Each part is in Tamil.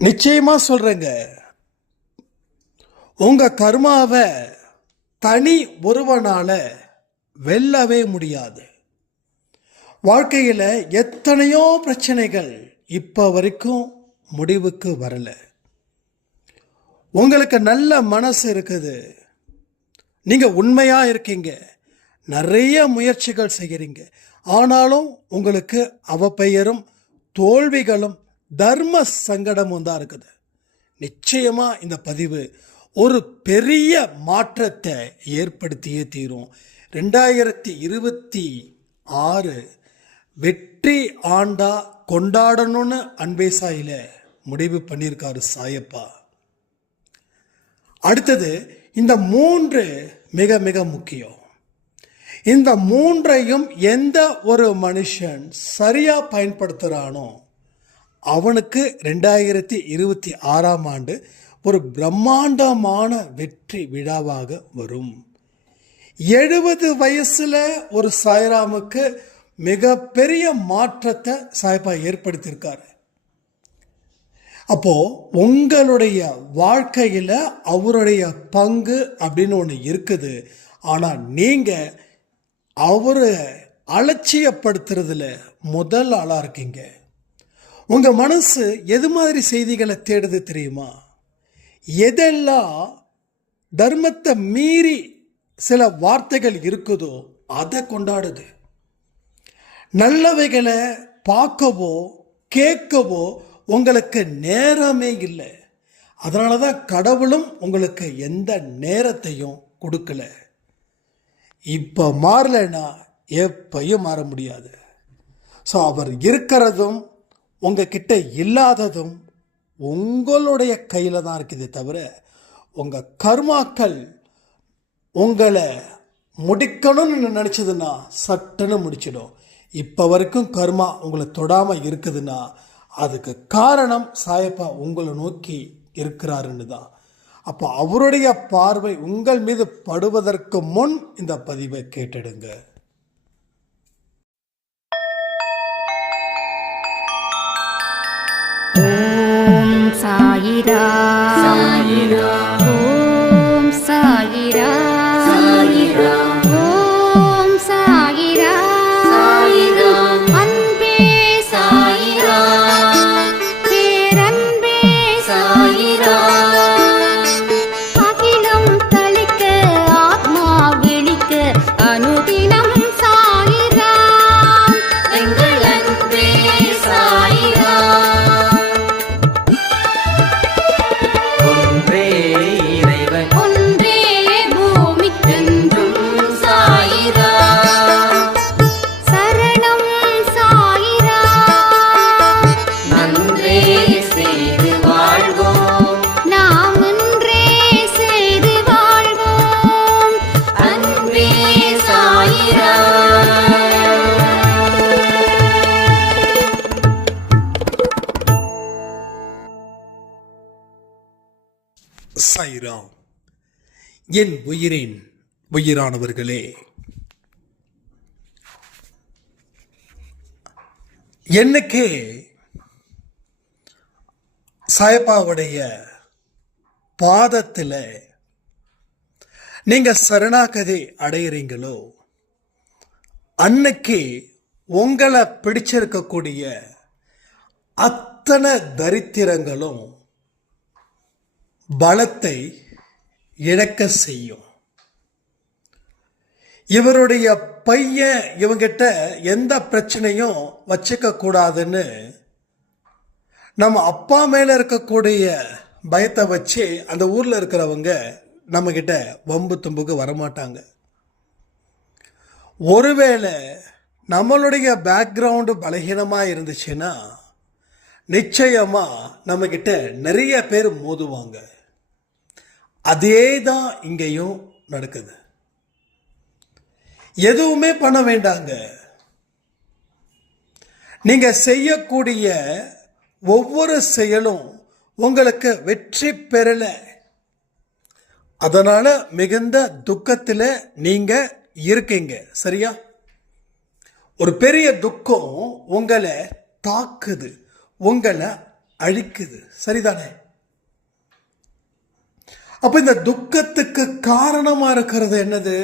நிச்சயமா சொல்றேங்க, உங்க கர்மாவை தனி ஒருவனால வெல்லவே முடியாது. வாழ்க்கையில எத்தனையோ பிரச்சனைகள் இப்ப வரைக்கும் முடிவுக்கு வரல. உங்களுக்கு நல்ல மனசு இருக்குது, நீங்க உண்மையா இருக்கீங்க, நிறைய முயற்சிகள் செய்கிறீங்க. ஆனாலும் உங்களுக்கு அவப்பெயரும் தோல்விகளும் தர்ம சங்கடமும் தான் இருக்குது. நிச்சயமா இந்த பதிவு ஒரு பெரிய மாற்றத்தை ஏற்படுத்தியே தீரும். 2026 வெற்றி ஆண்டா கொண்டாடணும்னு அன்பே சாயில முடிவு பண்ணியிருக்காரு சாயப்பா. அடுத்தது இந்த 3 மிக மிக முக்கியம். இந்த 3ஐயும் எந்த ஒரு மனுஷன் சரியா பயன்படுத்துறானோ அவனுக்கு 2026 ஒரு பிரம்மாண்டமான வெற்றி விழாவாக வரும். 70 வயசுல ஒரு சாய்ராமுக்கு மிகப்பெரிய மாற்றத்தை சாய்பா ஏற்படுத்தியிருக்காரு. அப்போ உங்களுடைய வாழ்க்கையில அவருடைய பங்கு அப்படின்னு ஒன்று இருக்குது. ஆனா நீங்க அவரை அலட்சியப்படுத்துறதுல முதல் ஆளா இருக்கீங்க. உங்க மனசு எது மாதிரி செய்திகளை தேடுது தெரியுமா? எதெல்லாம் தர்மத்தை மீறி சில வார்த்தைகள் இருக்குதோ அதை கொண்டாடுது. நல்லவைகளை பார்க்கவோ கேட்கவோ உங்களுக்கு நேரமே இல்லை. அதனால தான் கடவுளும் உங்களுக்கு எந்த நேரத்தையும் கொடுக்கல. இப்போ மாறலைன்னா எப்பையும் மாற முடியாது. ஸோ அவர் இருக்கிறதும் உங்ககிட்ட இல்லாததும் உங்களுடைய கையில் தான் இருக்குது. தவிர உங்கள் கர்மாக்கள் உங்களை முடிக்கணும்னு நினச்சதுன்னா சட்டுன்னு முடிச்சிடும். இப்போ வரைக்கும் கர்மா உங்களை தொடாமல் இருக்குதுன்னா அதுக்கு காரணம் சாயப்பா உங்களை நோக்கி இருக்கிறாருன்னு தான். அப்போ அவருடைய பார்வை உங்கள் மீது படுவதற்கு முன் இந்த பதிவை கேட்டுடுங்க. ஓம் சாயிரா சாயிரா, ஓம் சாயிரா சாயிரா, ஓம் சாயிரா சாயிரா, அன்பே சாயிரா, பேரன்பே சாயிரா, அகிலம் தளிக்க ஆத்மா விழிக்க அனுதினம் சாயிரா, எங்கள் அன்பே சாயிரா. சாய்ராம். என் உயிரின் உயிரானவர்களே, என்னைக்கே சாயப்பாவுடைய பாதத்தில் நீங்க சரணாகதி அடையிறீங்களோ அன்னைக்கு உங்களை பிடிச்சிருக்கக்கூடிய அத்தனை தரித்திரங்களும் பலத்தை இழக்க செய்யும். இவருடைய பையன் இவங்கிட்ட எந்த பிரச்சனையும் வச்சுக்க கூடாதுன்னு நம்ம அப்பா மேல இருக்கக்கூடிய பயத்தை வச்சு அந்த ஊர்ல இருக்கிறவங்க நம்ம கிட்ட வம்பு தும்புக்கு வரமாட்டாங்க. ஒருவேளை நம்மளுடைய பேக்ரவுண்டு பலகீனமா இருந்துச்சுன்னா நிச்சயமா நம்ம கிட்ட நிறைய பேர் மோதுவாங்க. அதே தான் இங்கேயும் நடக்குது. எதுவுமே பண்ண வேண்டாங்க. நீங்க செய்யக்கூடிய ஒவ்வொரு செயலும் உங்களுக்கு வெற்றி பெறல, அதனால மிகுந்த துக்கத்தில் நீங்க இருக்கீங்க. சரியா? ஒரு பெரிய துக்கம் உங்களை தாக்குது, உங்களை அழிக்குது. சரிதானே? அப்ப இந்த துக்கத்துக்கு காரணமா இருக்கிறது என்னது?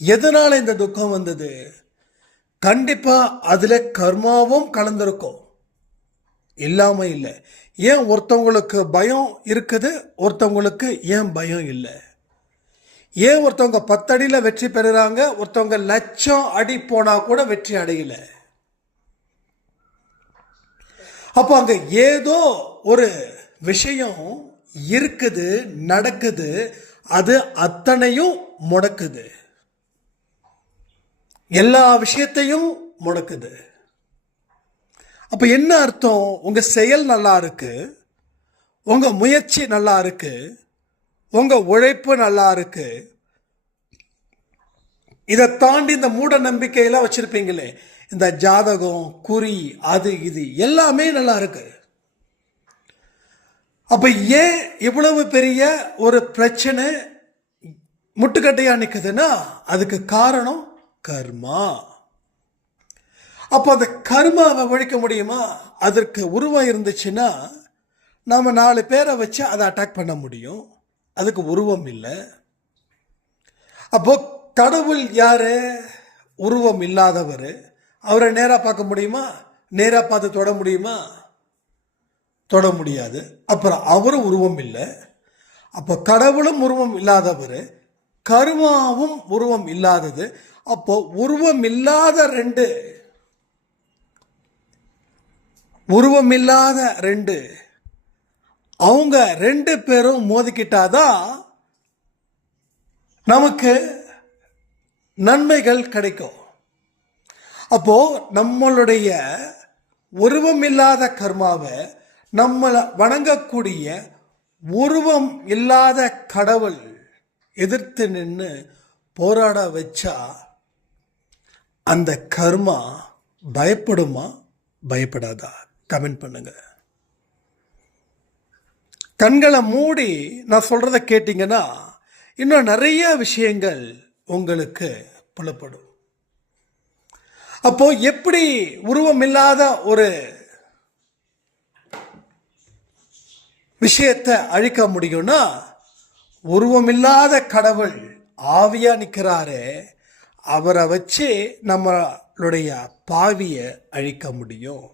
எதனால இந்த துக்கம் வந்தது? கண்டிப்பா அதுல கர்மாவும் கலந்திருக்கும், இல்லாம இல்லை. ஏன் ஒருத்தவங்களுக்கு பயம் இருக்குது, ஒருத்தவங்களுக்கு ஏன் பயம் இல்லை? ஏன் ஒருத்தவங்க 10 அடியில் வெற்றி பெறுறாங்க, ஒருத்தவங்க 1,00,000 அடி போனா கூட வெற்றி அடையல? அப்போ அங்க ஏதோ ஒரு விஷயம் இருக்குது, நடக்குது, அது அத்தனையும் முடக்குது, எல்லா விஷயத்தையும் முடக்குது. அப்ப என்ன அர்த்தம்? உங்க செயல் நல்லா இருக்கு, உங்க முயற்சி நல்லா இருக்கு, உங்க உழைப்பு நல்லா இருக்கு, இதை தாண்டி இந்த மூட நம்பிக்கையெல்லாம் வச்சிருப்பீங்களே, இந்த ஜாதகம், குறி, அது இது எல்லாமே நல்லா இருக்கு. அப்ப ஏன் இவ்வளவு பெரிய ஒரு பிரச்சனை முட்டுக்கட்டையா நிக்குதுன்னா அதுக்கு காரணம் கர்மா. அப்போ அந்த கர்மாவை ஒழிக்க முடியுமா? அதற்கு உருவம் இருந்துச்சுன்னா நாம 4 பேரை வச்சு அதை அட்டாக் பண்ண முடியும். அதுக்கு உருவம் இல்லை. அப்போ கடவுள் யாரு? உருவம் இல்லாதவர். அவரை நேரா பார்க்க முடியுமா? நேரா பார்த்து தொட முடியுமா? தொட முடியாது. அப்புறம் அவரும் உருவம் இல்லை. அப்போ கடவுளும் உருவம் இல்லாதவர், கர்மாவும் உருவம் இல்லாதது. அப்போ உருவம் இல்லாத ரெண்டு அவங்க 2 பேரும் மோதிக்கிட்டாதான் நமக்கு நன்மைகள் கிடைக்கும். அப்போ நம்மளுடைய உருவம் இல்லாத கர்மாவை நம்மளை வணங்கக்கூடிய உருவம் இல்லாத கடவுள் எதிர்த்து நின்று போராட வச்சா அந்த கர்மா பயப்படுமா, பயப்படாதா? கமெண்ட் பண்ணுங்க. கண்களை மூடி நான் சொல்றத கேட்டீங்கன்னா இன்னும் நிறைய விஷயங்கள் உங்களுக்கு புலப்படும். அப்போ எப்படி உருவம் இல்லாத ஒரு விஷயத்தை அழிக்க முடியும்னா, உருவமில்லாத கடவுள் ஆவியா நிற்கிறாரு, அவரை வச்சு நம்மளுடைய பாவியை அழிக்க முடியும்.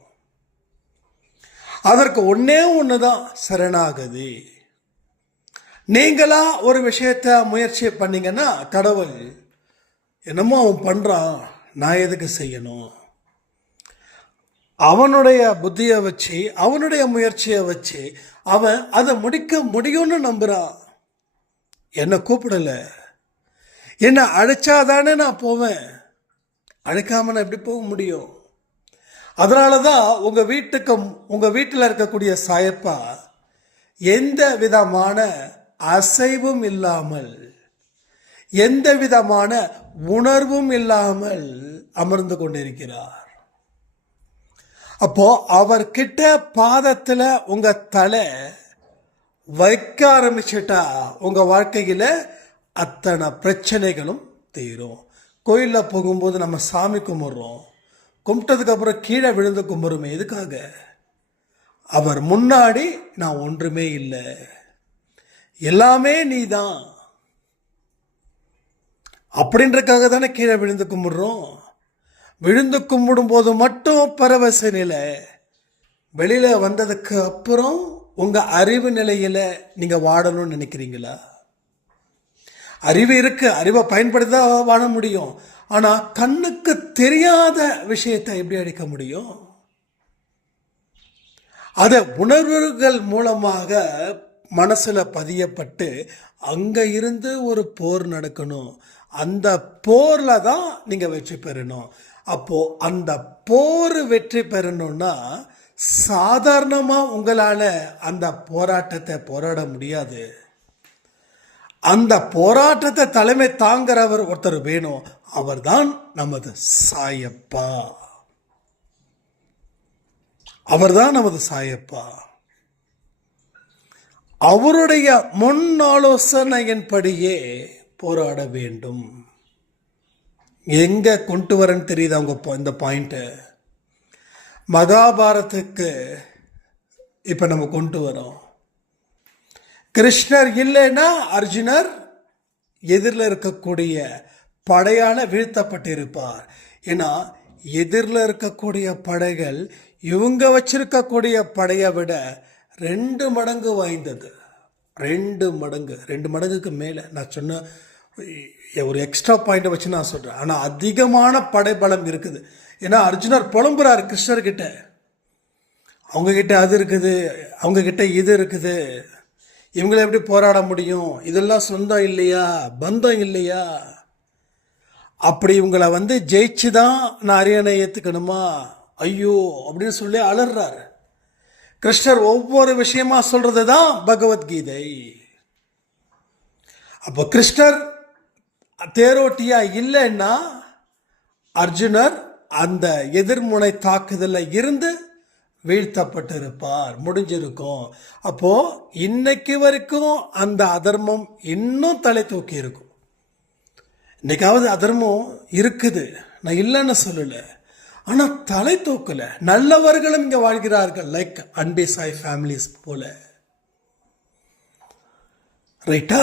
அதற்கு ஒன்னே ஒண்ணுதான் சரணாகதி. நீங்களா ஒரு விஷயத்தை முயற்சி பண்ணீங்கன்னா கடவுள் என்னமோ அவன் பண்றான், நான் எதுக்கு செய்யணும்? அவனுடைய புத்தியை வச்சு, அவனுடைய முயற்சியை வச்சு அவன் அதை முடிக்க முடியும்னு நம்புறான். என்னை கூப்பிடல, என்னை அழைச்சாதானே நான் போவேன், அழைக்காம நான் எப்படி போக முடியும்? அதனாலதான் உங்க வீட்டில் இருக்கக்கூடிய சாயப்பா எந்த விதமான அசைவும் இல்லாமல், எந்த விதமான உணர்வும் இல்லாமல் அமர்ந்து கொண்டிருக்கிறார். அப்போ அவர்கிட்ட பாதத்துல உங்க தலை வைக்க ஆரம்பிச்சுட்டா உங்க வாழ்க்கையில அத்தனை பிரச்சனைகளும் தீரும். கோயிலில் போகும்போது நம்ம சாமி கும்பிட்றோம், கும்பிட்டதுக்கு அப்புறம் கீழே விழுந்து கும்பிடுமே, எதுக்காக? அவர் முன்னாடி நான் ஒன்றுமே இல்லை, எல்லாமே நீதான் அப்படின்றக்காக தானே கீழே விழுந்து கும்பிடுறோம். விழுந்து கும்பிடும் போது மட்டும் பரவச நிலை, வெளியில வந்ததுக்கு அப்புறம் உங்க அறிவு நிலையில நீங்க வாழணும்னு நினைக்கிறீங்களா? அறிவு இருக்கு, அறிவை பயன்படுத்தி தான் வாழ முடியும். ஆனா கண்ணுக்கு தெரியாத விஷயத்தை எப்படி அழிக்க முடியும்? அதை உணர்வுகள் மூலமாக மனசுல பதியப்பட்டு அங்க இருந்து ஒரு போர் நடக்கணும். அந்த போர்ல தான் நீங்க வெற்றி பெறணும். அப்போ அந்த போர் வெற்றி பெறணும்னா சாதாரணமா உங்களால அந்த போராட்டத்தை போராட முடியாது. அந்த போராட்டத்தை தலைமை தாங்கிறவர் ஒருத்தர் வேணும். அவர்தான் நமது சாயப்பா. அவர்தான் நமது சாயப்பா. அவருடைய முன் ஆலோசனையின்படியே போராட வேண்டும். எங்க கொண்டு வரன்னு தெரியுது அவங்க இந்த பாயிண்ட். மகாபாரதத்துக்கு இப்போ நம்ம கொண்டு வரோம். கிருஷ்ணர் இல்லைன்னா அர்ஜுனர் எதிரில் இருக்கக்கூடிய படையால் வீழ்த்தப்பட்டிருப்பார். ஏன்னா எதிரில் இருக்கக்கூடிய படைகள் இவங்க வச்சிருக்கக்கூடிய படையை விட 2 மடங்கு வாய்ந்தது. 2 மடங்குக்கு மேலே. நான் சொன்ன ஒரு எக்ஸ்ட்ரா பாயிண்டை வச்சு நான் சொல்கிறேன். ஆனால் அதிகமான படைபலம் இருக்குது. ஏன்னா அர்ஜுனர் புலம்புறாரு கிருஷ்ணர்கிட்ட, அவங்கக்கிட்ட அது இருக்குது, அவங்கக்கிட்ட இது இருக்குது, இவங்களை எப்படி போராட முடியும், இதெல்லாம் சொந்தம் இல்லையா, பந்தம் இல்லையா, அப்படி இவங்களை ஜெயிச்சு தான் நான் அரியணை ஏற்றுக்கணுமா, ஐயோ அப்படின்னு சொல்லி அலறாரு. கிருஷ்ணர் ஒவ்வொரு விஷயமா சொல்றது தான் பகவத்கீதை. அப்போ கிருஷ்ணர் தேரோட்டியா இல்லைன்னா அர்ஜுனர் அந்த எதிர்முனை தாக்குதலில் இருந்து வீழ்த்தப்பட்டிருப்பார், முடிஞ்சிருக்கும். அப்போ இன்னைக்கு வரைக்கும் அந்த அதர்மம் இன்னும் தலை தூக்கி இருக்கும். இன்னைக்காவது அதர்மம் இருக்குது, நான் இல்லைன்னு சொல்லலை, ஆனால் தலை தூக்கல. நல்லவர்களும் இங்கே வாழ்கிறார்கள், லைக் அன்பே சாய் ஃபேமிலிஸ் போல. ரைட்டா?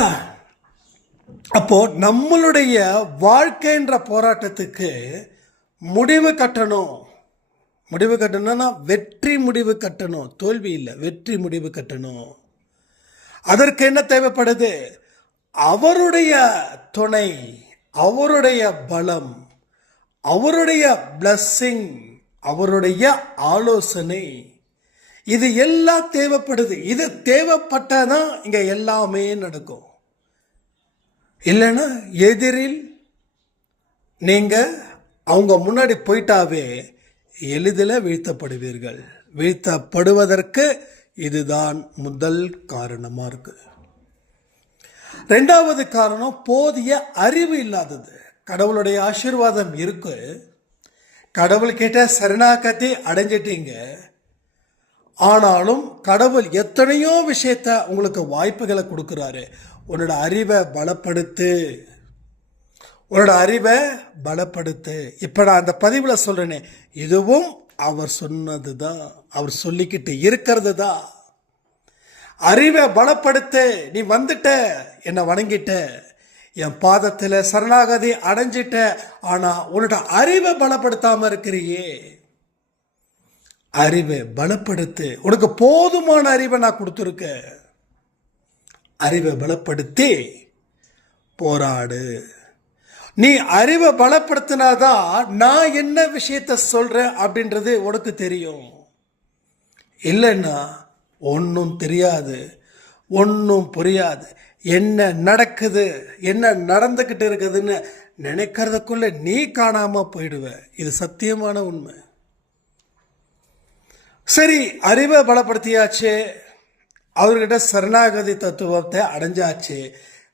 அப்போ நம்மளுடைய வாழ்க்கைன்ற போராட்டத்துக்கு முடிவு கட்டணும். முடிவு கட்டணும்னா வெற்றி முடிவு கட்டணும், தோல்வி இல்லை, வெற்றி முடிவு கட்டணும். அதற்கு என்ன தேவைப்படுது? அவருடைய துணை, அவருடைய பலம், அவருடைய பிளஸ்ஸிங், அவருடைய ஆலோசனை, இது எல்லாம் தேவைப்படுது. இது தேவைப்பட்டாதான் இங்க எல்லாமே நடக்கும். இல்லைன்னா எதிரில் நீங்க அவங்க முன்னாடி போயிட்டாவே எளிதில் வீழ்த்தப்படுவீர்கள். வீழ்த்தப்படுவதற்கு இதுதான் முதல் காரணமா இருக்கு. 2வது காரணம் போதிய அறிவு இல்லாதது. கடவுளுடைய ஆசீர்வாதம் இருக்கு, கடவுள்கிட்ட சரணாகதி அடைஞ்சிட்டீங்க, ஆனாலும் கடவுள் எத்தனையோ விஷயத்த உங்களுக்கு வாய்ப்புகளை கொடுக்குறாரு. உன்னோட அறிவை பலப்படுத்து, உன்னோட அறிவை பலப்படுத்து. இப்போ நான் அந்த பதிவில் சொல்றேனே, இதுவும் அவர் சொன்னது தான், அவர் சொல்லிக்கிட்டு இருக்கிறது தான். அறிவை பலப்படுத்து. நீ வந்துட்ட, என்னை வணங்கிட்ட, என் பாதத்தில் சரணாகதி அடைஞ்சிட்ட, ஆனா உன்னோட அறிவை பலப்படுத்தாம இருக்கிறியே. அறிவை பலப்படுத்து. உனக்கு போதுமான அறிவை நான் கொடுத்துருக்க. அறிவை பலப்படுத்தி போராடு. நீ அறிவை பலப்படுத்தினாதான் நான் என்ன விஷயத்த சொல்றேன் அப்படின்றது உனக்கு தெரியும். இல்லைன்னா ஒன்றும் தெரியாது, ஒன்றும் புரியாது. என்ன நடக்குது, என்ன நடந்துக்கிட்டு இருக்குதுன்னு நினைக்கிறதுக்குள்ள நீ காணாம போயிடுவ. இது சத்தியமான உண்மை. சரி, அறிவை பலப்படுத்தியாச்சு, அவர்கிட்ட சரணாகதி தத்துவத்தை அடைஞ்சாச்சு,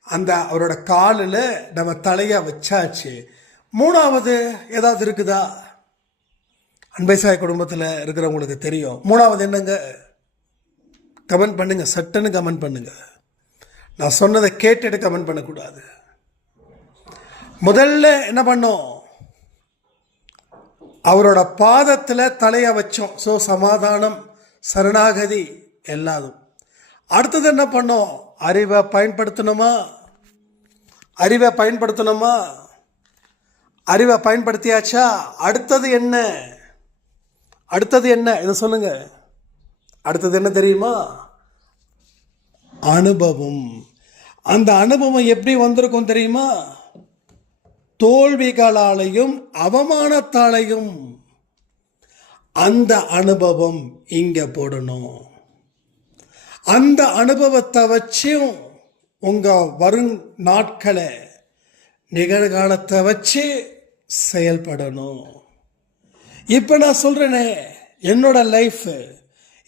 அந்த அவரோட காலில் நம்ம தலையை வச்சாச்சு. 3வது ஏதாவது இருக்குதா? அன்பை சாய் குடும்பத்தில் இருக்கிறவங்களுக்கு தெரியும். 3வது என்னங்க? கமெண்ட் பண்ணுங்க, சட்டுன்னு கமெண்ட் பண்ணுங்க. நான் சொன்னதை கேட்டுட்டு கமெண்ட் பண்ணக்கூடாது. முதல்ல என்ன பண்ணோம்? அவரோட பாதத்தில் தலையை வச்சோம். ஸோ சமாதானம், சரணாகதி எல்லாதும். அடுத்தது என்ன பண்ணோம்? அறிவை பயன்படுத்தணுமா? அறிவை பயன்படுத்தணுமா? அறிவை பயன்படுத்தியாச்சா? அடுத்தது என்ன? அடுத்தது என்ன? இதை சொல்லுங்க. அடுத்தது என்ன தெரியுமா? அனுபவம். அந்த அனுபவம் எப்படி வந்திருக்கும் தெரியுமா? தோல்விகளாலையும் அவமானத்தாலையும். அந்த அனுபவம் இங்க போடணும். அந்த அனுபவத்தை வச்சும் உங்க வரும் நாட்களை, நிகழ்காலத்தை வச்சு செயல்படணும். இப்போ நான் சொல்றேனே, என்னோட லைஃப்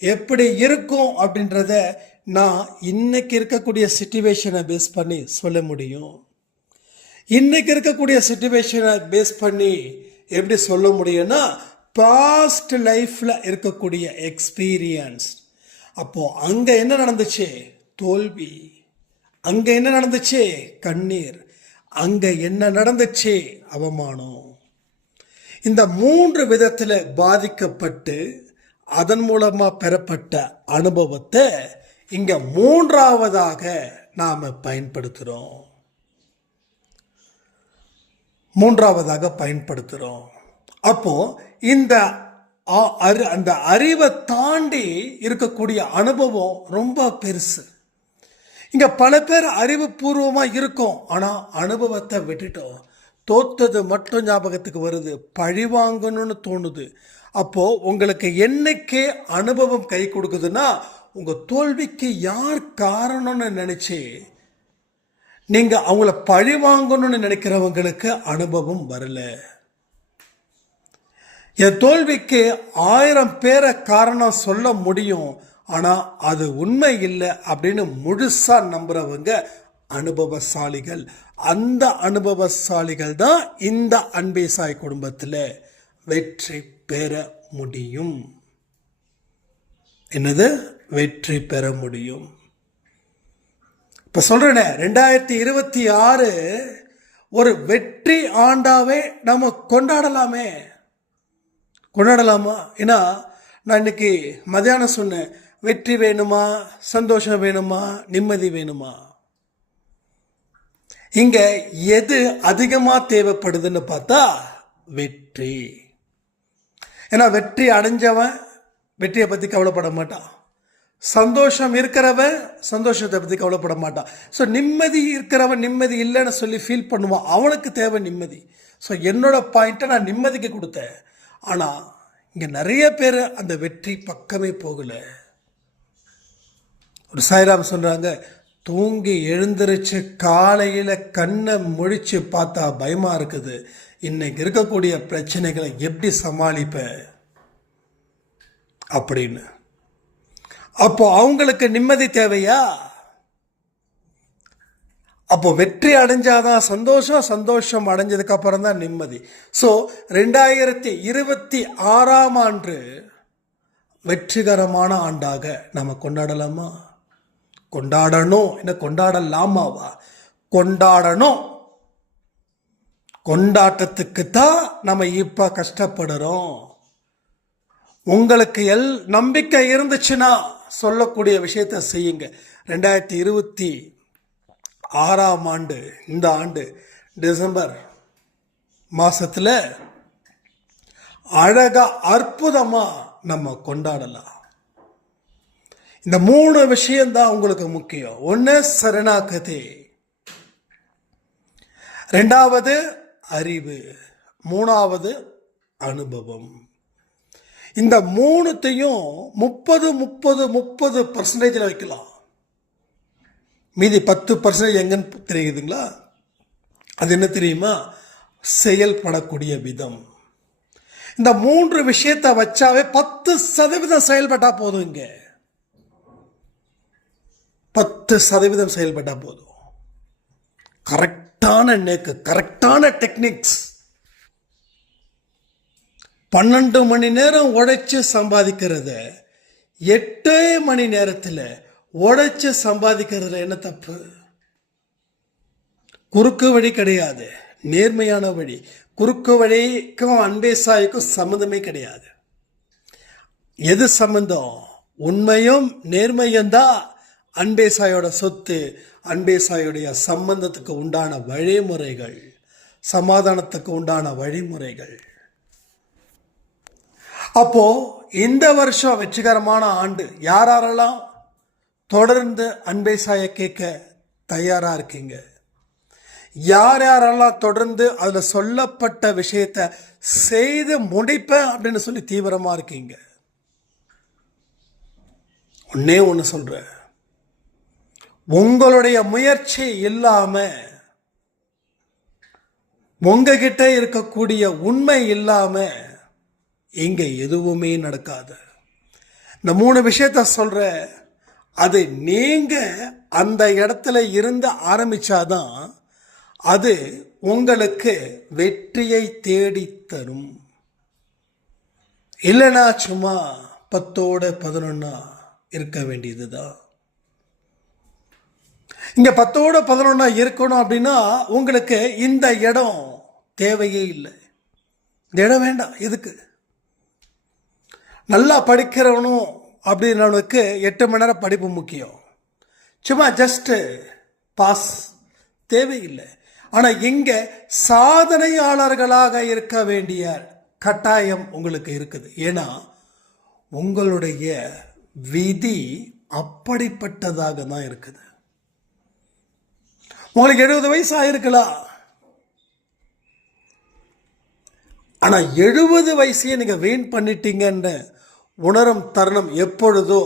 எப்படி இருக்கும் அப்படின்றத நான் இன்னைக்கு இருக்கக்கூடிய சிச்சுவேஷனை பேஸ் பண்ணி சொல்ல முடியும். இன்னைக்கு இருக்கக்கூடிய சிச்சுவேஷனை பேஸ் பண்ணி எப்படி சொல்ல முடியும்னா, பாஸ்ட் லைஃப்ல இருக்கக்கூடிய எக்ஸ்பீரியன்ஸ். அப்போ அங்க என்ன நடந்துச்சு? தோல்வி. அங்க என்ன நடந்துச்சு? கண்ணீர். அங்க என்ன நடந்துச்சு? அவமானம். இந்த 3 விதத்தில் பாதிக்கப்பட்டு அதன் மூலமா பெறப்பட்ட அனுபவத்தை இங்க மூன்றாவதாக நாம பயன்படுத்துறோம். அப்போ இந்த அந்த அறிவை தாண்டி இருக்கக்கூடிய அனுபவம் ரொம்ப பெருசு. இங்க பல பேர் அறிவுபூர்வமா இருக்கும், ஆனா அனுபவத்தை விட்டுட்டோம். தோத்தது மட்டும் ஞாபகத்துக்கு வருது, பழி வாங்கணும்னு தோணுது. அப்போ உங்களுக்கு என்னைக்கே அனுபவம் கை கொடுக்குதுன்னா உங்க தோல்விக்கு யார் காரணம்னு நினைச்சு நீங்க அவங்கள பழி வாங்கணும்னு நினைக்கிறவங்களுக்கு அனுபவம் வரல. என் தோல்விக்கு 1000 பேரை காரணம் சொல்ல முடியும், ஆனா அது உண்மை இல்லை அப்படின்னு முழுசா நம்புறவங்க அனுபவசாலிகள். அந்த அனுபவசாலிகள் தான் இந்த அன்பே சாய் குடும்பத்தில் வெற்றி பெற முடியும். என்னது? வெற்றி பெற முடியும். இப்ப சொல்றேனே, 2026 ஒரு வெற்றி ஆண்டாவே நம்ம கொண்டாடலாமா? ஏன்னா நான் இன்னைக்கு மத்தியானம் சொன்னேன், வெற்றி வேணுமா, சந்தோஷம் வேணுமா, நிம்மதி வேணுமா? இங்க எது அதிகமா தேவைப்படுதுன்னு பார்த்தா வெற்றி. ஏன்னா வெற்றி அடைஞ்சவன் வெற்றியை பத்தி கவலைப்பட மாட்டான், சந்தோஷம் இருக்கிறவன் சந்தோஷத்தை பத்தி கவலைப்பட மாட்டான். ஸோ நிம்மதி இருக்கிறவன் நிம்மதி இல்லைன்னு சொல்லி ஃபீல் பண்ணுவான், அவனுக்கு தேவை நிம்மதி. ஸோ என்னோட பாயிண்ட்டை நான் நிம்மதிக்கு கொடுத்தேன். ஆனால் இங்கே நிறைய பேர் அந்த வெற்றி பக்கமே போகல. ஒரு சாய்ராம் சொல்றாங்க, தூங்கி எழுந்திருச்சு காலையில் கண்ணை முழிச்சு பார்த்தா பயமா இருக்குது, இன்னைக்கு இருக்கக்கூடிய பிரச்சனைகளை எப்படி சமாளிப்ப அப்படின்னு. அப்போ அவங்களுக்கு நிம்மதி தேவையா? அப்போ வெற்றி அடைஞ்சாதான் சந்தோஷம் அடைஞ்சதுக்கு அப்புறம் தான் நிம்மதி. ஸோ 2026ஆம் ஆண்டு வெற்றிகரமான ஆண்டாக நம்ம கொண்டாடலாமா? கொண்டாடணும். என்ன கொண்டாடலாமாவா? கொண்டாடணும். கொண்டாட்டத்துக்கு தான் நம்ம இப்ப கஷ்டப்படுறோம். உங்களுக்கு நம்பிக்கை இருந்துச்சுன்னா சொல்லக்கூடிய விஷயத்தை செய்யுங்க. 2026ஆம் ஆண்டு, இந்த ஆண்டு டிசம்பர் மாசத்துல அழகா அற்புதமா நம்ம கொண்டாடலாம். இந்த 3 விஷயம்தான் உங்களுக்கு முக்கியம். 1 சரணாகதி, 2வது அறிவு, 3வது அனுபவம். இந்த 3த்தையும் 30% வைக்கலாம். மீதி 10% எங்கன்னு தெரியுதுங்களா? அது என்ன தெரியுமா? செயல்படக்கூடிய விதம். இந்த 3 விஷயத்தை வச்சாவே 10% செயல்பட்டா போதும். இங்க 10% செயல்பட்டா போதும். கரெக்டான நெக்கு, கரெக்டான டெக்னிக்ஸ். 12 மணி நேரம் உழைச்சு சம்பாதிக்கிறத 8 மணி நேரத்தில் உழைச்சு சம்பாதிக்கிறதுல என்ன தப்பு? குறுக்கு வழி கிடையாது, நேர்மையான வழி. குறுக்கு வழிக்கும் அன்பே சாய்க்கும் சம்மந்தமே கிடையாது. எது சம்பந்தம்? உண்மையும் நேர்மையும் தான் அன்பே சாயோட சொத்து. அன்பே சாயோடைய சம்பந்தத்துக்கு உண்டான வழிமுறைகள், சமாதானத்துக்கு உண்டான வழிமுறைகள். அப்போ இந்த வருஷம் வெற்றிகரமான ஆண்டு. யாரெல்லாம் தொடர்ந்து அன்பே சாயை கேட்க தயாரா இருக்கீங்க? யாரெல்லாம் தொடர்ந்து அதுல சொல்லப்பட்ட விஷயத்தை செய்து முடிப்பேன் அப்படின்னு சொல்லி தீவிரமா இருக்கீங்க? ஒன்னே ஒன்று சொல்றேன், உங்களுடைய முயற்சி இல்லாம, உங்ககிட்ட இருக்கக்கூடிய உண்மை இல்லாம இங்க எதுவுமே நடக்காது. இந்த 3 விஷயத்த சொல்ற, அது நீங்க அந்த இடத்துல இருந்து ஆரம்பிச்சாதான் அது உங்களுக்கு வெற்றியை தேடி தரும். இல்லைன்னா சும்மா 10ஓட 11 இருக்க வேண்டியதுதான். இங்க 10ஓட 11 இருக்கணும் அப்படின்னா உங்களுக்கு இந்த இடம் தேவையே இல்லை. இந்த இடம் வேண்டாம். எதுக்கு? நல்லா படிக்கிறவனும் அப்படின்றவனுக்கு 8 மணி நேரம் படிப்பு முக்கியம். சும்மா ஜஸ்ட்டு பாஸ் தேவையில்லை. ஆனால் இங்கே சாதனையாளர்களாக இருக்க வேண்டிய கட்டாயம் உங்களுக்கு இருக்குது. ஏன்னா உங்களுடைய விதி அப்படிப்பட்டதாக தான் இருக்குது. உங்களுக்கு 70 வயசு ஆயிருக்கலாம், ஆனால் 70 வயசையே நீங்கள் வீண் பண்ணிட்டீங்கன்னு உணரும் தருணம் எப்பொழுதோ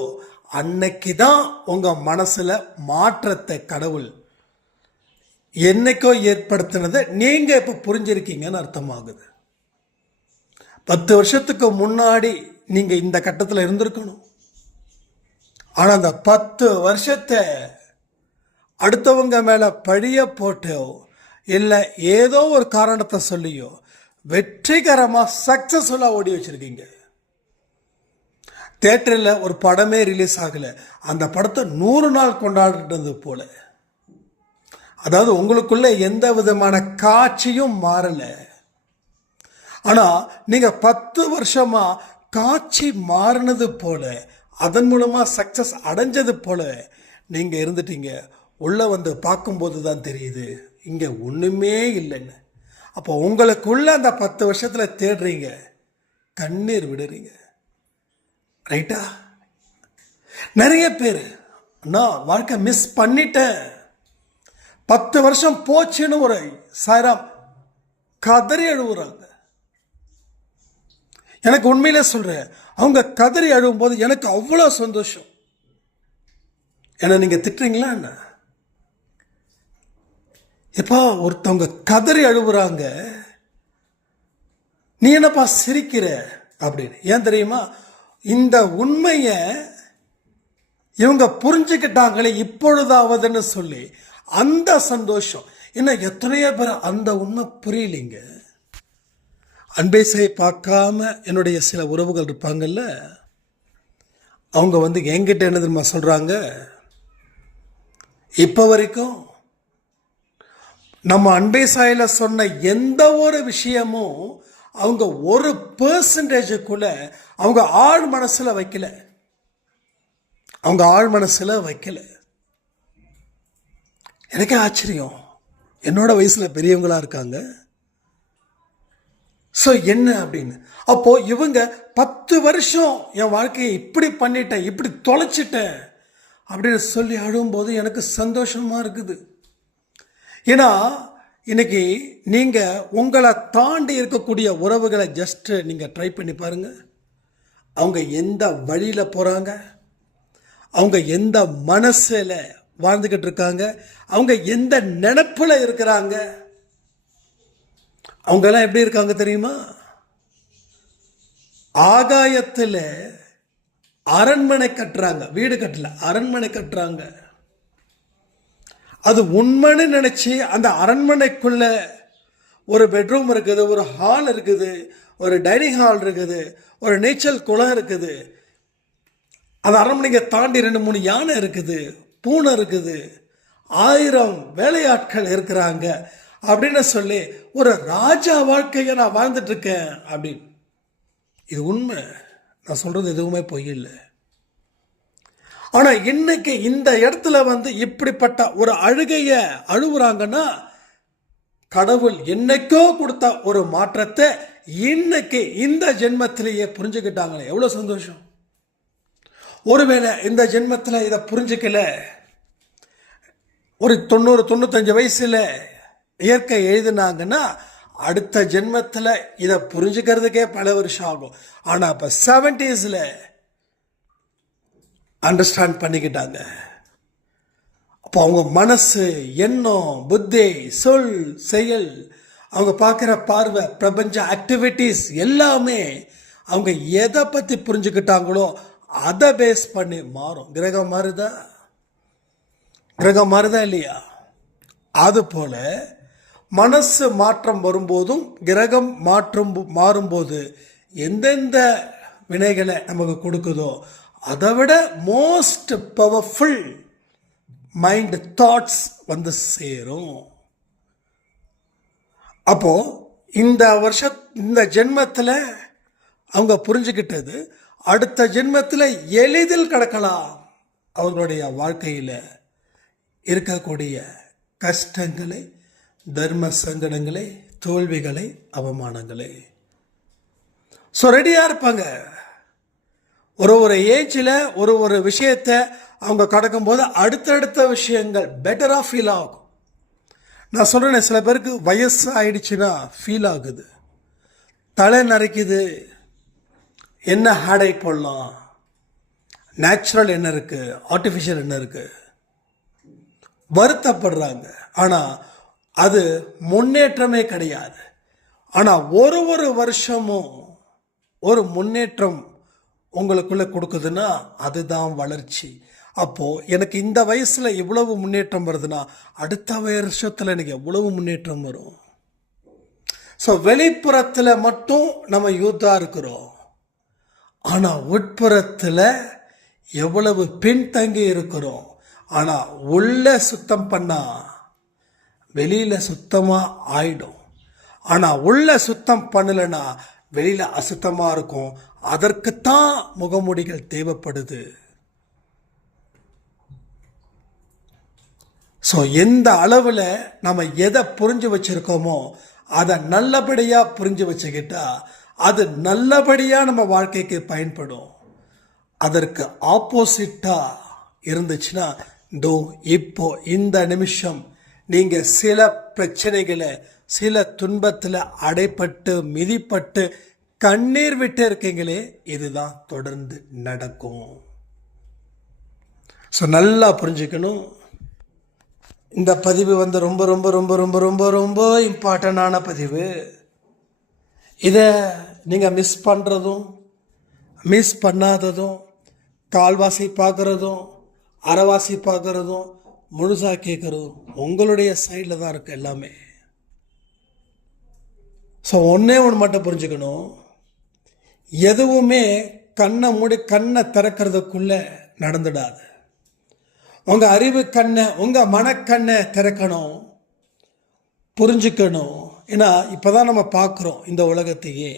அன்னைக்கு தான் உங்கள் மனசில் மாற்றத்தை கடவுள் என்னைக்கோ ஏற்படுத்தினதை நீங்கள் இப்போ புரிஞ்சிருக்கீங்கன்னு அர்த்தமாகுது. 10 வருஷத்துக்கு முன்னாடி நீங்கள் இந்த கட்டத்தில் இருந்திருக்கணும். ஆனால் அந்த 10 வருஷத்தை அடுத்தவங்க மேலே பழிய போட்டோ இல்லை ஏதோ ஒரு காரணத்தை சொல்லியோ வெற்றிகரமாக சக்ஸஸ்ஃபுல்லாக ஓடி வச்சுருக்கீங்க. தேட்டரில் ஒரு படமே ரிலீஸ் ஆகலை, அந்த படத்தை 100 நாள் கொண்டாடுறது போல. அதாவது உங்களுக்குள்ள எந்த விதமான காட்சியும் மாறலை. ஆனால் நீங்கள் 10 வருஷமாக காட்சி மாறினது போல, அதன் மூலமாக சக்ஸஸ் அடைஞ்சது போல நீங்கள் இருந்துட்டீங்க. உள்ளே வந்து பார்க்கும்போது தான் தெரியுது இங்கே ஒன்றுமே இல்லைன்னு. அப்போ உங்களுக்குள்ள அந்த 10 வருஷத்தில் தேடுறீங்க, கண்ணீர் விடுறீங்க. ரைட்டா? நிறைய பேர் நான் வாழ்க்கை மிஸ் பண்ணிட்டேன், 10 வருஷம் போச்சுன்னு ஒரு சாராம் கதறி அழுவுறாங்க. எனக்கு உண்மையிலே சொல்கிறேன், அவங்க கதறி அழுவும்போது எனக்கு அவ்வளோ சந்தோஷம். ஏன்னா நீங்கள் திட்டுறீங்களா என்ன? எப்பா ஒருத்தவங்க கதறி அழுவுறாங்க, நீ என்னப்பா சிரிக்கிற அப்படின்னு. ஏன் தெரியுமா? இந்த உண்மையை இவங்க புரிஞ்சுக்கிட்டாங்களே இப்பொழுதாவதுன்னு சொல்லி அந்த சந்தோஷம். இன்னும் எத்தனையோ பேர் அந்த உண்மை புரியலைங்க. அன்பேசை பார்க்காம என்னுடைய சில உறவுகள் இருப்பாங்கல்ல, அவங்க வந்து என்கிட்ட என்ன தெரியுமா சொல்கிறாங்க, இப்போ வரைக்கும் நம்ம அன்பேசாயில் சொன்ன எந்த ஒரு விஷயமும் அவங்க 1% அவங்க ஆழ் மனசில் வைக்கல, அவங்க ஆழ் மனசில் வைக்கல. எனக்கே ஆச்சரியம், என்னோட வயசில் பெரியவங்களா இருக்காங்க. ஸோ என்ன அப்படின்னு, அப்போது இவங்க 10 வருஷம் என் வாழ்க்கையை இப்படி பண்ணிட்டேன், இப்படி தொலைச்சிட்டேன் அப்படின்னு சொல்லி அழும்போது எனக்கு சந்தோஷமாக இருக்குது. ஏன்னா இன்னைக்கு நீங்கள் உங்களை தாண்டி இருக்கக்கூடிய உறவுகளை ஜஸ்ட்டு நீங்கள் ட்ரை பண்ணி பாருங்கள். அவங்க எந்த வழியில் போகிறாங்க, அவங்க எந்த மனசில் வாழ்ந்துக்கிட்டு இருக்காங்க, அவங்க எந்த நினைப்பில் இருக்கிறாங்க. அவங்கெல்லாம் எப்படி இருக்காங்க தெரியுமா? ஆகாயத்தில் அரண்மனை கட்டுறாங்க, வீடு கட்டல, அரண்மனை கட்டுறாங்க. அது உண்மைன்னு நினச்சி அந்த அரண்மனைக்குள்ள ஒரு பெட்ரூம் இருக்குது, ஒரு ஹால் இருக்குது, ஒரு டைனிங் ஹால் இருக்குது, ஒரு நீச்சல் குளம் இருக்குது, அந்த அரண்மனையை தாண்டி 2-3 யானை இருக்குது, பூனை இருக்குது, 1000 வேலையாட்கள் இருக்கிறாங்க அப்படின்னு சொல்லி ஒரு ராஜா வாழ்க்கையை நான் வாழ்ந்துட்டு இருக்கேன் அப்படின்னு. இது உண்மை, நான் சொல்றது எதுவுமே பொய் இல்லை. ஆனால் இன்னைக்கு இந்த இடத்துல வந்து இப்படிப்பட்ட ஒரு அழுகையை அழுகுறாங்கன்னா, கடவுள் என்னைக்கோ கொடுத்த ஒரு மாற்றத்தை இன்னைக்கு இந்த ஜென்மத்திலேயே புரிஞ்சுக்கிட்டாங்களே, எவ்வளோ சந்தோஷம். ஒருவேளை இந்த ஜென்மத்தில் இதை புரிஞ்சுக்கல, ஒரு 90-95 வயசில் இயற்கை எழுதினாங்கன்னா அடுத்த ஜென்மத்தில் இதை புரிஞ்சுக்கிறதுக்கே பல வருஷம் ஆகும். ஆனால் இப்போ 70s அண்டர்ஸ்டாண்ட் பண்ணிக்கிட்டாங்க. அப்போ அவங்க மனசு, எண்ணம், புத்தி, சொல், செயல், அவங்க பார்க்குற பார்வை, பிரபஞ்ச ஆக்டிவிட்டீஸ் எல்லாமே அவங்க எதை பற்றி புரிஞ்சுக்கிட்டாங்களோ அதை பேஸ் பண்ணி மாறும். கிரகம் மாறுதா? கிரகம் மாறுதா இல்லையா? அதுபோல் மனசு மாற்றம் வரும்போதும் கிரகம் மாறும்போது எந்தெந்த வினைகளை நமக்கு கொடுக்குதோ அதை விட மோஸ்ட் பவர்ஃபுல் மைண்ட் தாட்ஸ் வந்து சேரும். அப்போது இந்த ஜென்மத்தில் அவங்க புரிஞ்சுக்கிட்டது அடுத்த ஜென்மத்தில் எளிதில் கடக்கலாம். அவர்களுடைய வாழ்க்கையில் இருக்கக்கூடிய கஷ்டங்களை, தர்ம சங்கடங்களை, தோல்விகளை, அவமானங்களை. ஸோ ரெடியாக இருப்பாங்க. ஒரு ஏஜில் ஒரு விஷயத்தை அவங்க கடக்கும்போது அடுத்தடுத்த விஷயங்கள் பெட்டராக ஃபீல் ஆகும். நான் சொல்கிறேன், சில பேருக்கு வயசு ஆயிடுச்சுன்னா ஃபீல் ஆகுது, தலை நரைக்குது, என்ன ஹேடை போடலாம், நேச்சுரல் என்ன இருக்குது, ஆர்டிஃபிஷியல் என்ன இருக்குது, வருத்தப்படுறாங்க. ஆனால் அது முன்னேற்றமே கிடையாது. ஆனால் ஒரு வருஷமும் ஒரு முன்னேற்றம் உங்களுக்குள்ளே கொடுக்குதுன்னா அதுதான் வளர்ச்சி. அப்போது எனக்கு இந்த வயசில் இவ்வளவு முன்னேற்றம் வருதுன்னா அடுத்த வருஷத்தில் எனக்கு எவ்வளவு முன்னேற்றம் வரும். ஸோ வெளிப்புறத்தில் மட்டும் நம்ம யூத்தாக இருக்கிறோம், ஆனால் உட்புறத்தில் எவ்வளவு பின்தங்கி இருக்கிறோம். ஆனால் உள்ள சுத்தம் பண்ணால் வெளியில் சுத்தமாக ஆயிடும். ஆனால் உள்ள சுத்தம் பண்ணலைன்னா வெளியில் அசுத்தமாக இருக்கும். அதற்குத்தான் முகமூடிகள் தேவைப்படுது. ஸோ எந்த அளவில் நம்ம எதை புரிஞ்சு வச்சுருக்கோமோ அதை நல்லபடியாக புரிஞ்சு வச்சுக்கிட்டா அது நல்லபடியாக நம்ம வாழ்க்கைக்கு பயன்படும். அதற்கு ஆப்போசிட்டாக இருந்துச்சுன்னா இப்போ இந்த நிமிஷம் நீங்கள் சில பிரச்சனைகளை, சில துன்பத்தில் அடைப்பட்டு மிதிப்பட்டு கண்ணீர் விட்டு இருக்கீங்களே, இதுதான் தொடர்ந்து நடக்கும். ஸோ நல்லா புரிஞ்சுக்கணும். இந்த பதிவு ரொம்ப ரொம்ப ரொம்ப ரொம்ப ரொம்ப ரொம்ப இம்பார்ட்டண்டான பதிவு. இதை நீங்கள் மிஸ் பண்ணுறதும் மிஸ் பண்ணாததும், கால்வாசி பார்க்குறதும் அரைவாசி பார்க்குறதும் முழுசாக கேட்குறதும் உங்களுடைய சைடில் தான் இருக்குது எல்லாமே. ஸோ ஒன்று மட்டும் புரிஞ்சுக்கணும், எதுவுமே கண்ணை மூடி கண்ணை திறக்கிறதுக்குள்ளே நடந்துடாது. உங்கள் அறிவு கண்ணை, உங்கள் மனக்கண்ணை திறக்கணும், புரிஞ்சுக்கணும். ஏன்னா இப்போ தான் நம்ம பார்க்குறோம் இந்த உலகத்தையே,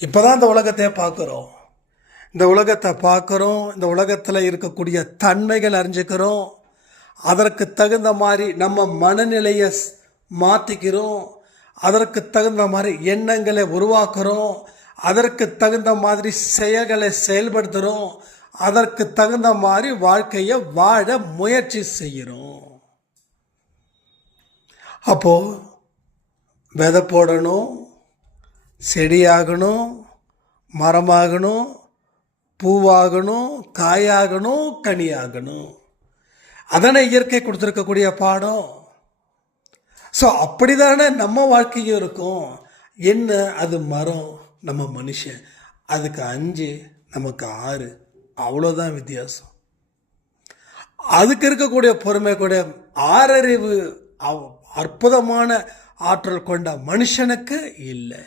இப்போ தான் இந்த உலகத்தையே பார்க்குறோம். இந்த உலகத்தை பார்க்குறோம், இந்த உலகத்தில் இருக்கக்கூடிய தன்மைகள் அறிஞ்சுக்கிறோம். அதற்கு தகுந்த மாதிரி நம்ம மனநிலையை மாற்றிக்கிறோம், அதற்கு தகுந்த மாதிரி எண்ணங்களை உருவாக்குறோம், அதற்கு தகுந்த மாதிரி செயல்களை செயல்படுத்துகிறோம், அதற்கு தகுந்த மாதிரி வாழ்க்கையை வாழ முயற்சி செய்கிறோம். அப்போது விதை போடணும், செடியாகணும், மரமாகணும், பூவாகணும், காயாகணும், கனியாகணும். அதானே இயற்கை கொடுத்துருக்கக்கூடிய பாடம். ஸோ அப்படி தானே நம்ம வாழ்க்கையும் இருக்கும். என்ன அது மரம், நம்ம மனுஷன், அதுக்கு 5 நமக்கு 6, அவ்வளோதான் வித்தியாசம். அதுக்கு இருக்கக்கூடிய பொறுமை கூட ஆறறிவு அற்புதமான ஆற்றல் கொண்ட மனுஷனுக்கு இல்லை.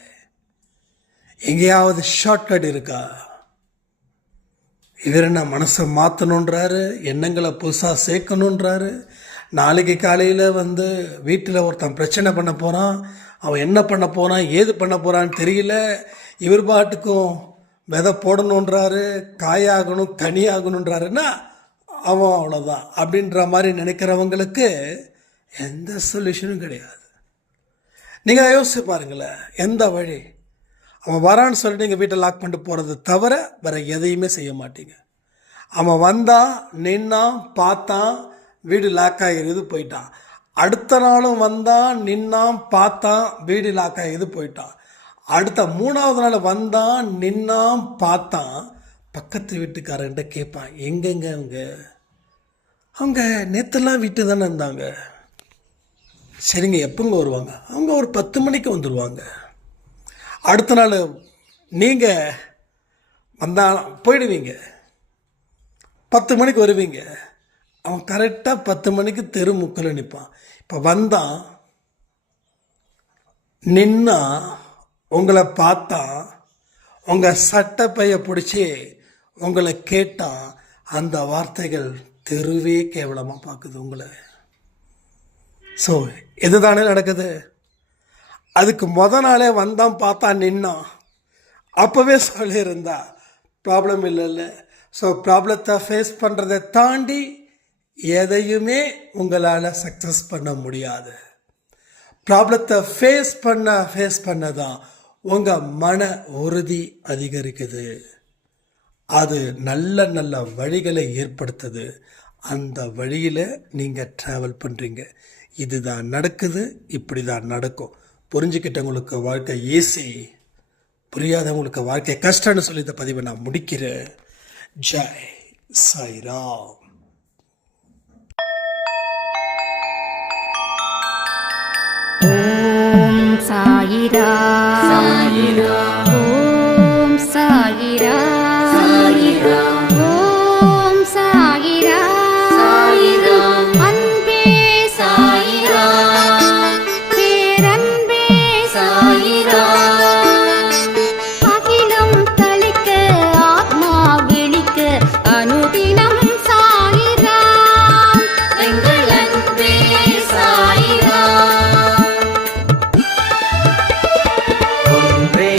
எங்கேயாவது ஷார்ட்கட் இருக்கா? இவர் என்ன மனசை மாற்றணுன்றாரு, எண்ணங்களை புதுசாக சேர்க்கணுன்றாரு. நாளைக்கு காலையில் வீட்டில் ஒருத்தன் பிரச்சனை பண்ண போகிறான், அவன் என்ன பண்ண போகிறான், ஏது பண்ண போகிறான்னு தெரியல. இவர் பாட்டுக்கும் விதை போடணுன்றாரு, காயாகணும், கனியாகணுன்றாருன்னா அவன் அவ்வளோதான் அப்படின்ற மாதிரி நினைக்கிறவங்களுக்கு எந்த சொல்யூஷனும் கிடையாது. நீங்கள் யோசிச்சு பாருங்களேன், எந்த வழி? அவன் வரான்னு சொல்லிட்டு நீங்கள் வீட்டை லாக் பண்ணிட்டு போகிறது தவிர வேறு எதையுமே செய்ய மாட்டீங்க. அவன் வந்தான், நின்னான், பார்த்தான், வீடு லாக் ஆகிருது, போயிட்டான். அடுத்த நாளும் வந்தான், நின்னான், பார்த்தான், வீடு லாக் ஆகிருது, போயிட்டான். அடுத்த 3வது நாள் வந்தான், நின்னான், பார்த்தான், பக்கத்து வீட்டுக்காரன்ட்ட கேட்பான், எங்கெங்க அவங்க நேற்றுலாம் வீட்டு தானே இருந்தாங்க. சரிங்க, எப்போங்க வருவாங்க? அவங்க ஒரு 10 மணிக்கு வந்துடுவாங்க. அடுத்த நாள் நீங்கள் வந்தால் போயிடுவீங்க, 10 மணிக்கு வருவீங்க. அவன் கரெக்டாக 10 மணிக்கு தெரு முக்கில் நிற்பான். இப்போ வந்தான், நின்னா, உங்களை பார்த்தா, உங்கள் சட்டப்பையை பிடிச்சி உங்களை கேட்டால் அந்த வார்த்தைகள் தெருவே கேவலமாக பார்க்குது உங்களை. ஸோ இதுதானே நடக்குது. அதுக்கு நாளே வந்தான், பார்த்தான், நின்னான். அப்போவே சொல்லியிருந்தா ப்ராப்ளம் இல்லைல்ல. ஸோ ப்ராப்ளத்தை ஃபேஸ் பண்ணுறதை தாண்டி எதையுமே உங்களால் சக்ஸஸ் பண்ண முடியாது. ப்ராப்ளத்தை ஃபேஸ் பண்ண தான் உங்கள் மன உறுதி அதிகரிக்குது. அது நல்ல நல்ல வழிகளை ஏற்படுத்துது. அந்த வழியில் நீங்கள் ட்ராவல் பண்ணுறீங்க. இதுதான் நடக்குது, இப்படி தான் நடக்கும். புரிஞ்சுக்கிட்டவங்களுக்கு வாழ்க்கை ஈஸி, புரியாதவங்களுக்கு வாழ்க்கை கஷ்டம்னு சொல்லி இந்த பதிவை நான் முடிக்கிறேன். ஜெய் சாய்ராம். ஓம் சாயிரா சாயிரா, ஓம் சாயிரா சாயிரா, ஓம் சாயிரா சாயிரா, அன்பே சாயிரா, பேரன்பே சாயிரா, அகிலம் தளிக்க ஆத்மா விழிக்க அனுதினம் சாயிரா, எங்கள் அன்பே சாயிரா. ஒன்றே